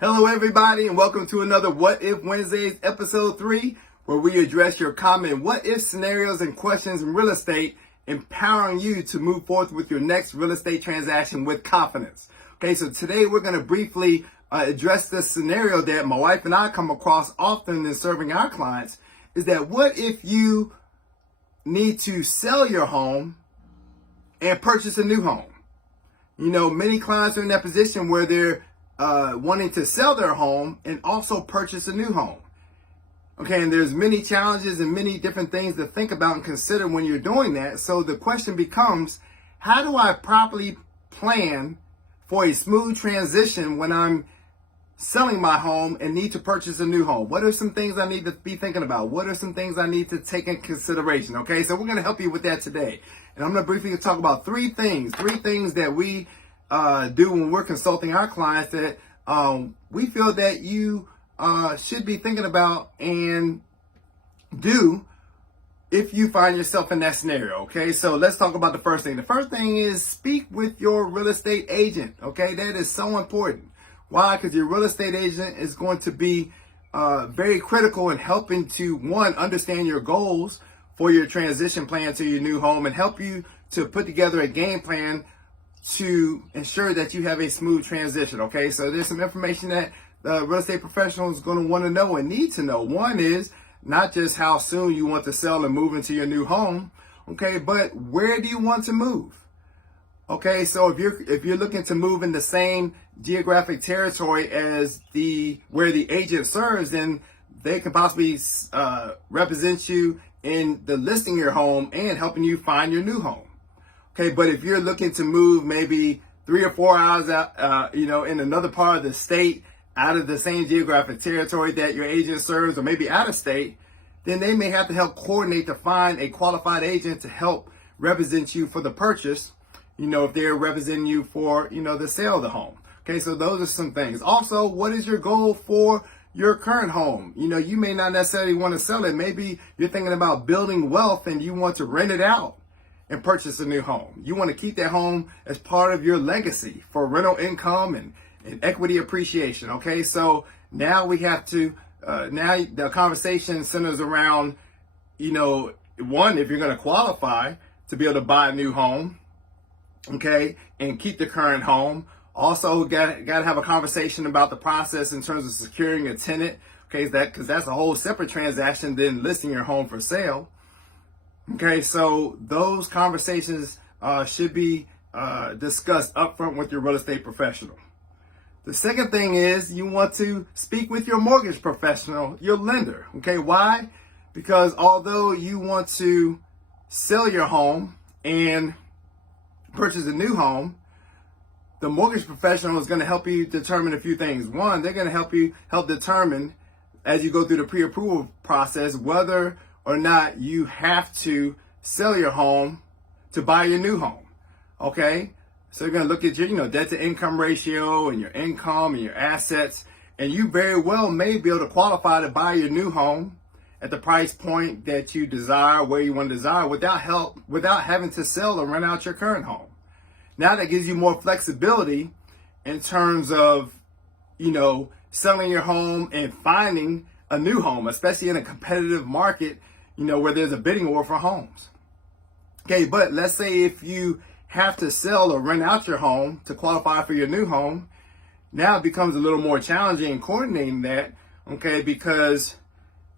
Hello, everybody, and welcome to another What If Wednesdays, episode 3, where we address your common what if scenarios and questions in real estate, empowering you to move forth with your next real estate transaction with confidence. Okay, so today we're going to briefly address this scenario that my wife and I come across often in serving our clients, is that what if you need to sell your home and purchase a new home? You know, many clients are in that position where they're wanting to sell their home and also purchase a new home. Okay, and there's many challenges and many different things to think about and consider when you're doing that. So the question becomes, how do I properly plan for a smooth transition when I'm selling my home and need to purchase a new home? What are some things I need to be thinking about? What are some things I need to take in consideration? Okay, so we're going to help you with that today. And I'm going to briefly talk about three things that we do when we're consulting our clients that we feel that you should be thinking about and do if you find yourself in that scenario. Okay, so let's talk about the first thing. The first thing is speak with your real estate agent. Okay, that is so important. Why? Because your real estate agent is going to be very critical in helping to, one, understand your goals for your transition plan to your new home and help you to put together a game plan to ensure that you have a smooth transition. Okay, so there's some information that the real estate professional is going to want to know and need to know. One is not just how soon you want to sell and move into your new home, okay, but where do you want to move? Okay, so if you're looking to move in the same geographic territory as where the agent serves, then they can possibly represent you in the listing your home and helping you find your new home. Okay, but if you're looking to move maybe 3 or 4 hours out, in another part of the state, out of the same geographic territory that your agent serves, or maybe out of state, then they may have to help coordinate to find a qualified agent to help represent you for the purchase, if they're representing you for, the sale of the home. Okay, so those are some things. Also, what is your goal for your current home? You may not necessarily want to sell it. Maybe you're thinking about building wealth and you want to rent it out and purchase a new home. You want to keep that home as part of your legacy for rental income and equity appreciation. Okay, so now we have to, now the conversation centers around, one, if you're going to qualify to be able to buy a new home, okay, and keep the current home. Also, got to have a conversation about the process in terms of securing a tenant, okay, because that's a whole separate transaction than listing your home for sale. Okay, so those conversations should be discussed upfront with your real estate professional. The second thing is you want to speak with your mortgage professional, your lender. Okay, why? Because although you want to sell your home and purchase a new home, the mortgage professional is going to help you determine a few things. One, they're going to help determine as you go through the pre-approval process whether or not you have to sell your home to buy your new home. Okay, so you're going to look at your debt to income ratio and your income and your assets, and you very well may be able to qualify to buy your new home at the price point that you desire, where you want to desire, without having to sell or rent out your current home. Now that gives you more flexibility in terms of selling your home and finding a new home, especially in a competitive market, where there's a bidding war for homes. Okay, but let's say if you have to sell or rent out your home to qualify for your new home, now it becomes a little more challenging in coordinating that, okay, because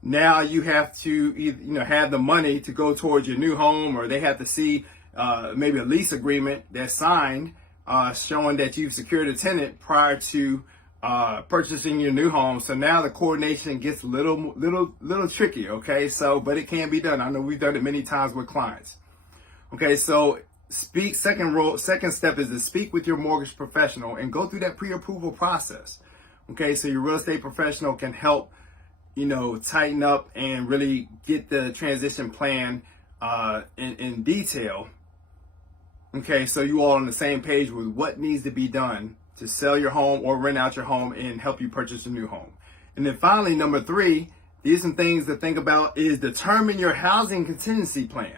now you have to either, have the money to go towards your new home, or they have to see maybe a lease agreement that's signed showing that you've secured a tenant prior to purchasing your new home. So now the coordination gets a little tricky. Okay, so but it can be done. I know we've done it many times with clients. Okay, so second step is to speak with your mortgage professional and go through that pre-approval process. Okay, so your real estate professional can help tighten up and really get the transition plan in detail. Okay, so you all on the same page with what needs to be done to sell your home or rent out your home and help you purchase a new home. And then finally, number 3, these are some things to think about, is determine your housing contingency plan.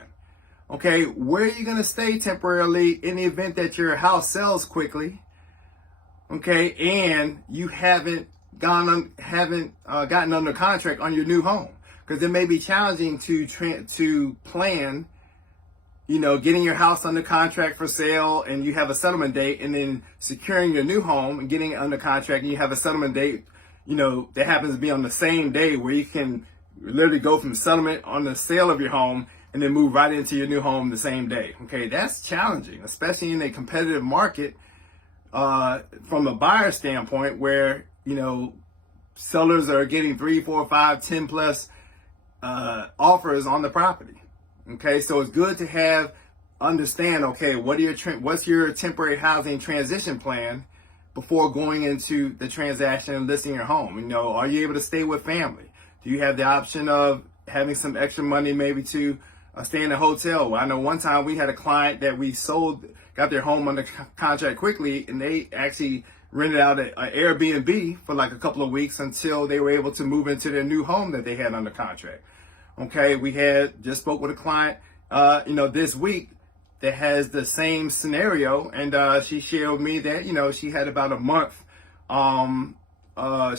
Okay, where are you going to stay temporarily in the event that your house sells quickly? Okay, and you haven't haven't gotten under contract on your new home, because it may be challenging to plan, getting your house under contract for sale and you have a settlement date, and then securing your new home and getting it under contract and you have a settlement date, that happens to be on the same day, where you can literally go from settlement on the sale of your home and then move right into your new home the same day. Okay, that's challenging, especially in a competitive market from a buyer standpoint, where, sellers are getting 3, 4, 5, 10 plus offers on the property. Okay, so it's good to understand, okay, what's your temporary housing transition plan before going into the transaction and listing your home? Are you able to stay with family? Do you have the option of having some extra money maybe to stay in a hotel? Well, I know one time we had a client that we got their home under contract quickly, and they actually rented out an Airbnb for like a couple of weeks until they were able to move into their new home that they had under contract. Okay, we just spoke with a client, this week that has the same scenario, and she shared with me that, she had about a month.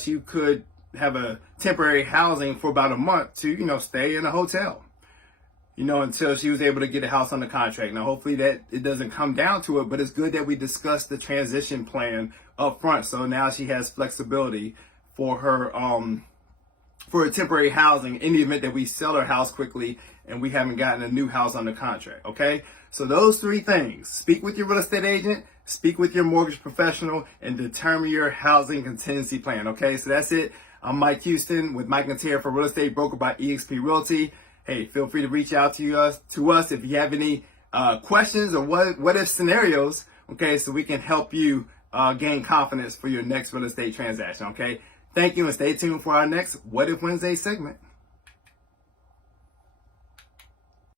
She could have a temporary housing for about a month to, stay in a hotel, until she was able to get a house under contract. Now, hopefully that it doesn't come down to it, but it's good that we discussed the transition plan up front. So now she has flexibility for her, for a temporary housing in the event that we sell our house quickly and we haven't gotten a new house under contract. Okay. So those 3 things: speak with your real estate agent, speak with your mortgage professional, and determine your housing contingency plan. Okay. So that's it. I'm Mike Houston with Mike and Tara for Real Estate Broker by eXp Realty. Hey, feel free to reach out to us if you have any questions or what if scenarios, okay, so we can help you gain confidence for your next real estate transaction, okay? Thank you, and stay tuned for our next What If Wednesday segment.